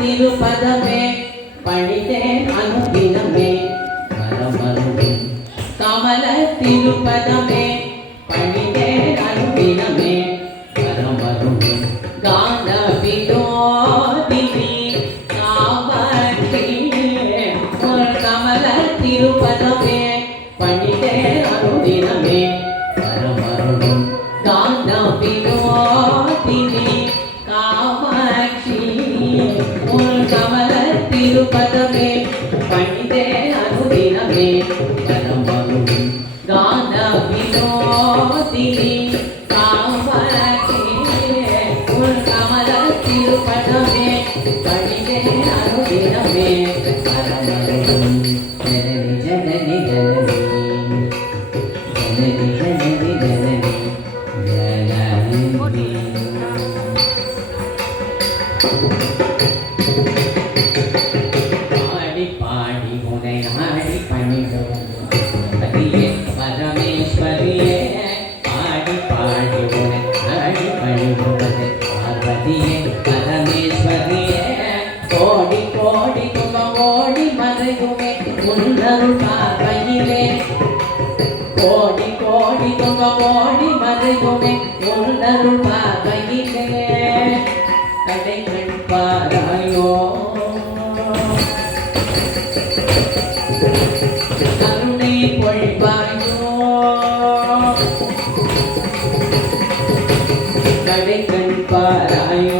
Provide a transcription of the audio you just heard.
திருப்பதமே பணிதேன் அனுதினமே மரமருடும் கமல திருப்பதமே பணிதேன் அனுதினமே மரமருடும் கான வினோதினி காவற்றி கமல திருப்பதமே பணிதேன் அனுதினமே மரமருடும் கான வினோதினி கமல திருப்பதமே பணிதே அனுதினமே பரமருடும் கான வினோதினி காவற்றி கமல திருப்பதமே பணிதே அனுதினமே பரமருடும் ஜனனி ஜனனி ஜனனி ஜனனி ஜனனி ஜனனி ஜனனி பரமேஸ்வரியே பாடி பாடி உனை ஆடி பணிபுரதே பார்வதியே பரமேஸ்வரியே கோடி கோடி குமம் ஓடி மறையுமே உன்னருள் பார்வையிலே கோடி கோடி குமம் ஓடி மறையுமே உன்னருள் பார்வையிலே கடை கண் பாராயோ கருணை பொழிவாயோ கடை கண் பாராயோ